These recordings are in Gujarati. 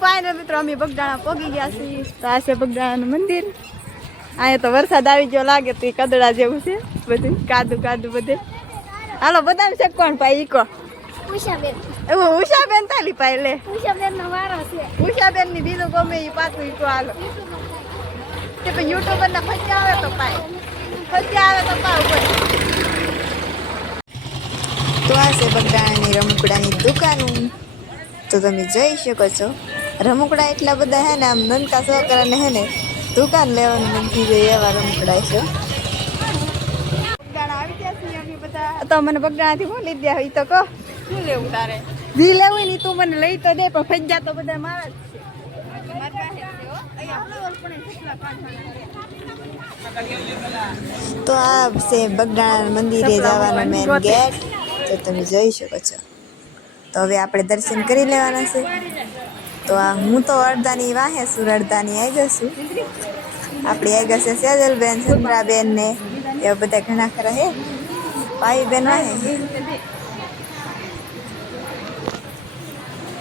ફાઇનલ મિત્રો અમે બગદાણા પહોંચી ગયા છીએ. તો આ છે બગદાણાનું મંદિર. અહીંયા તો વરસાદ આવી ગયો લાગે તો કદડા જેવું છે બધું કાદુ કાદુ બધે. હાલો બદામ શેક કોણ પાઈ ઈકો ઉષાબેન. એવું ઉષાબેન તાલી પાઈ લે. ઉષાબેન નો વારો છે. ઉષાબેન ની બીજું ગમે એ પાછું ઈકો હાલો. કે ભાઈ યુટ્યુબર ના ખર્ચા આવે તો પાય. ખર્ચા આવે તો પાવ પડે. તો આ છે બગદાણાની રમકડાની દુકાનો. તો તમે જોઈ શકો છો રમકડા એટલા બધા હે ને આમ નનકા છોકરાને હે ને દુકાન લેવાનું મન થઈ જાય એવા રમકડા છે. બગદાણા આવી ગયા છીએ અમે બધા. તો મને બગદાણાથી હું લઈ દે ઈ તો કહો શું લેવું તારે? જી લેવું હોય ને તું મને લઈ તો દે પણ ફજ્જા તો બધા મારા જ છે. તો આ છે બગદાણા મંદિરે જવાનો મેન ગેટ. તો તમે જોઈ શકો છો. તો હવે આપણે દર્શન કરી લેવાના છે. તો આ હું તો અડધાની વાહે છું, અડધાની આવી જશું. આપણી આવી જશે સેજલબેન, ચંદ્રાબેન ને એવા બધા ઘણા ખરા હે ભાઈ બેન વાહે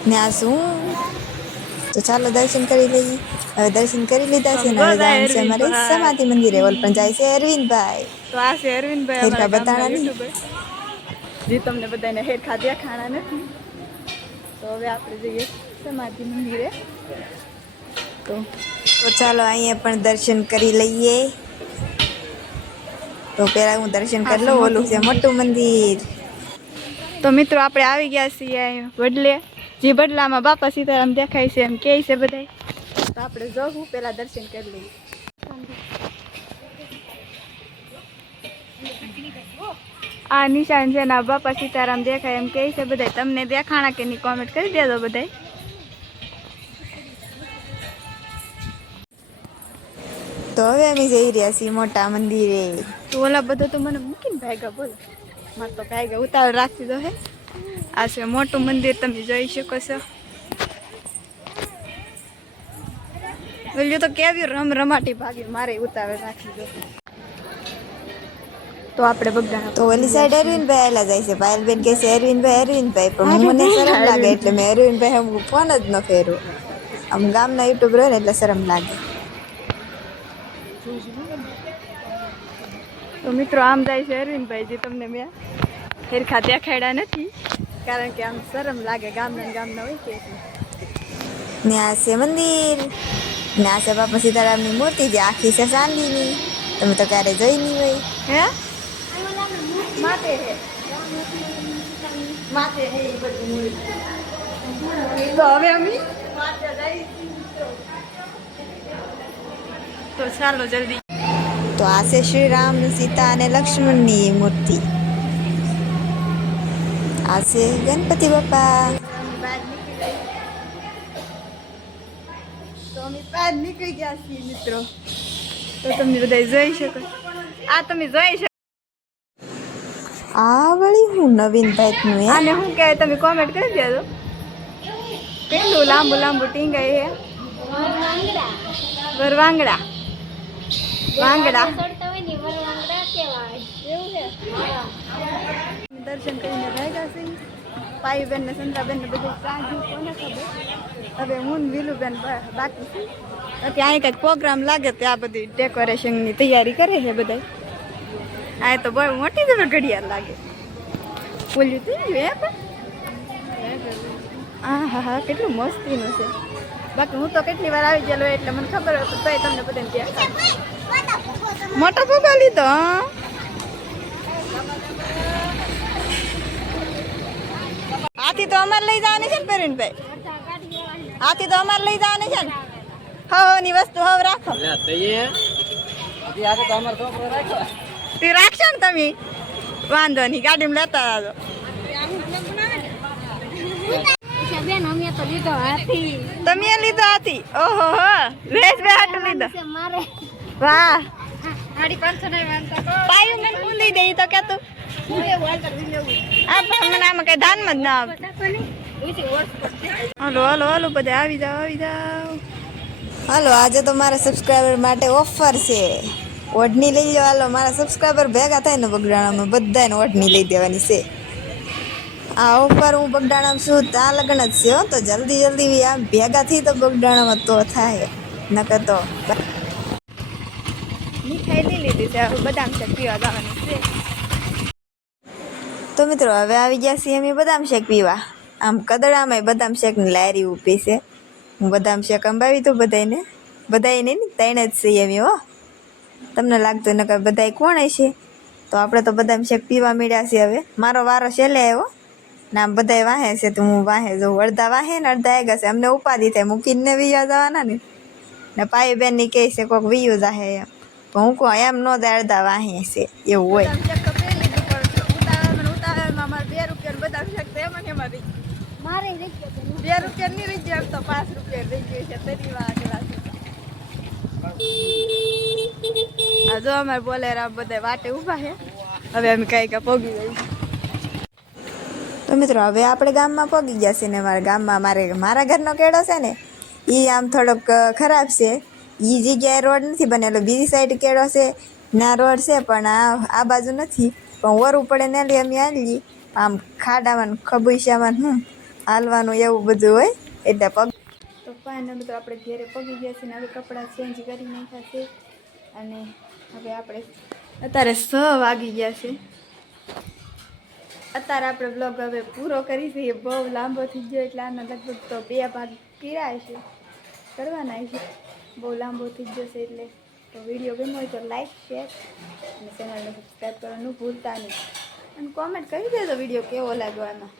ને આ શું. તો ચાલો દર્શન કરી લઈએ. હવે દર્શન કરી લીધા છે ને હવે જવાનું છે અમારે સમાધિ મંદિરે. ઓલ પણ જાય છે અરવિંદભાઈ. તો આ છે અરવિંદભાઈ હેરખા બતાણા જે તમને બધાને હેરખા દેખાણા નથી. તો હવે આપણે જઈએ સમાધિ મંદિરે. તો ચાલો અહીંયા પણ દર્શન કરી લઈએ. તો પેલા હું દર્શન કરી લઉં. ઓલું છે મોટું મંદિર. તો મિત્રો આપણે આવી ગયા છીએ અહીંયા વડલે. જે બદલામાં બાપા સીતારામ દેખાય છે એમ કહે છે બધા. તો આપણે જવું પેલા દર્શન કરી લઈએ. આ નિશાન છે ને બાપા સીતારામ દેખાય એમ કહે છે બધા. તમને દેખાણા કે નહીં કોમેન્ટ કરી દેજો બધા. તો હવે અમે જઈ રહ્યા છીએ મોટા મંદિરે. તો ઓલા બધા તો મને મૂકીને ભાગ્યા બોલો. મારે તો ભાગ્યા ઉતાવળ રાખી દો હે. આ છે મોટું મંદિર તમે જોઈ શકો છો. બોલ્યું તો કેવી રમાટી ભાગી મારે ઉતાવળ રાખી દો. તો આપણે બગદાણા તો ઓલી સાઈડ અરવિંદભાઈ આલા જાય છે. પાયલબેન કહે છે અરવિંદભાઈ અરવિંદભાઈ, પણ મને શરમ લાગે એટલે મેં અરવિંદભાઈ આમ ફોન જ ન ફેરું. આમ ગામના યુટ્યુબર હોય ને એટલે શરમ લાગે. તો મિત્રો આમ જાય છે અરવિંદભાઈ. જે તમને મેં હેરખા દેખાડ્યા નથી કારણ કે આમ શરમ લાગે. ગામના હોય કે ને આ છે મંદિર. ને આ છે બાપા સીતારામની મૂર્તિ જે આખી છે ચાંદીની. તમે તો ક્યારે જોઈ નહીં હોય હે? માથે હે માથે હે એ બધું. તો હવે અમે માથે જઈ. તો ચાલો જલ્દી. તો આ છે શ્રી રામ, સીતા અને લક્ષ્મણની મૂર્તિ. આ છે ગણપતિ બાપા. તો અમે બહાર નીકળી ગયા છીએ મિત્રો. તો તમે બધા જોઈ શકો. આ તમે જોઈ શકો. આ વળી હું નવીન ટાઈપનું હે. આને શું કહેવાય તમે કોમેન્ટ કરી દેજો. કેટલું લાંબુ લાંબુ ટીંગાય હે. વરવાંગડા વાંગડા દર્શન કરીને ભાગ્યા છે. પાયુબેન ને ચંદ્રાબેન ને બધું સાંજ્યું કોને ખબર. હવે હું વિલુબેન બાકી છે. ત્યાં કંઈક પ્રોગ્રામ લાગે ત્યાં બધી ડેકોરેશનની તૈયારી કરે છે બધા. આ તો બહુ મોટી જ ઘડિયાળ લાગે. બોલ્યું થઈ ગયું હે પણ હા હા કેટલું મસ્તીનું છે. બાકી હું તો કેટલી વાર આવી ગયેલો એટલે મને ખબર હતું તોય તમને બધાને ત્યાં મોટો ફૂગો લીધો. હાથી તો અમારે લઈ જવાની છે ને પેરીનભાઈ. હાથી તો અમારે લઈ જવાની છે ને. ની વસ્તુ હવે રાખો. તે રાખશો ને તમે વાંધો નહીં ગાડીમાં લેતા આવજો. તમે લીધો હાથી? ઓહો રેસ બે હાટું લીધો. વાહ પાયું મને ભૂલી દે તો કે તું મને આમાં કઈ ધાનમાં જ ના આવે. હાલો હાલો હાલો બધા આવી જાઓ. હાલો આજે તો મારા સબસ્ક્રાઈબર માટે ઓફર છે. ઓઢણી લઈ લો. હાલો મારા સબસ્ક્રાઈબર ભેગા થાય ને બગડાણામાં બધાને ઓઢણી લઈ દેવાની છે. આ ઓફર હું બગડાણામાં છું ત્યાં લગ્ન જ છે હો, તો જલ્દી જલ્દી આમ ભેગા થઈ તો બગડાણામાં તો થાય નકર તો મીઠાઈ લઈ લીધી છે, હવે બદામ શેક પીવા જવાનું છે. તો મિત્રો હવે આવી ગયા છીએ અમે બદામ શેક પીવા. આમ કદડામાં બદામ શેકની લારી ઊભી છે. હું બદામ શેક અંબાવી તો બધાને નહીં ત્રણે જ છીએ અમે હો. તમને લાગતું નકર બધાય કોણ હશે, તો આપણે તો બદામ શેક પીવા મળ્યા છે. હવે મારો વારો છેલ્લે આવ્યો ને આમ બધાય વાહે છે તો હું વાહે જોઉં. અડધા વાહે ને અડધા આગળ છે. અમને ઉપાધિ થાય મૂકીને વિયા જવાના ને પાઈ બેન ની કહે છે કોઈક વિયું જાહે એમ, પણ હું કહું એમ ન જાય, અડધા વાહે છે એવું હોય. બદામ શેક તો પી લીધું, પણ ઉતાવળમાં મારે 2 રૂપિયા બદામ શેક તો એમાં ને એમાં રહી ગયું. મારે રહી ગયો 2 રૂપિયા નહીં રહી ગયા, તો 5 રૂપિયા રહી ગયું છે. તેની વાત આ જો અમારે બોલેરા બધા વાટે ઊભા છે. હવે અમે કઈ પોગી ગઈ. તો મિત્રો હવે આપણે ગામમાં પહોંચી ગયા છે ને મારા ગામમાં મારા ઘરનો કેળો છે ને એ આમ થોડોક ખરાબ છે. એ જગ્યાએ રોડ નથી બનેલો, બીજી સાઈડ કેળો છે ના રોડ છે, પણ આ બાજુ નથી. પણ વરવું પડે ને લે અમે હાલી આમ ખાડામાં ખબુશિયામાં હાલવાનું એવું બધું હોય એટલે પગ. તો પાણી મિત્રો આપણે ઘેરે પગી ગયા છે ને હવે કપડાં ચેન્જ કરી નાખ્યા છે. અને હવે આપણે અત્યારે 6 વાગી ગયા છે. અત્યારે આપણે બ્લોગ હવે પૂરો કરી દઈએ. બહુ લાંબો થઈ ગયો એટલે આના લગભગ તો 2 ભાગ પીરાય છે, કરવાના છે. બહુ લાંબો થઈ જશે એટલે તો વિડીયો ગમ્યો હોય તો લાઈક શેર અને ચેનલને સબસ્ક્રાઈબ કરવાનું ભૂલતા નહીં. અને કોમેન્ટ કરી દેજો વિડીયો કેવો લાગ્યો. એમાં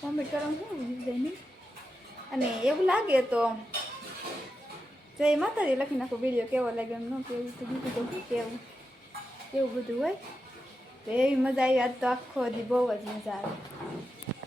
કોમેન્ટ કરવાનું શું ભૂલશે નહીં. અને એવું લાગે તો જય માતાજી લખી નાખો વિડીયો કેવો લાગ્યો. એમ ન કેવું તો બીજું તો કેવું એવું બધું હોય. તો એવી મજા આવી. આજ તો આખો દી બહુ જ મજા આવે.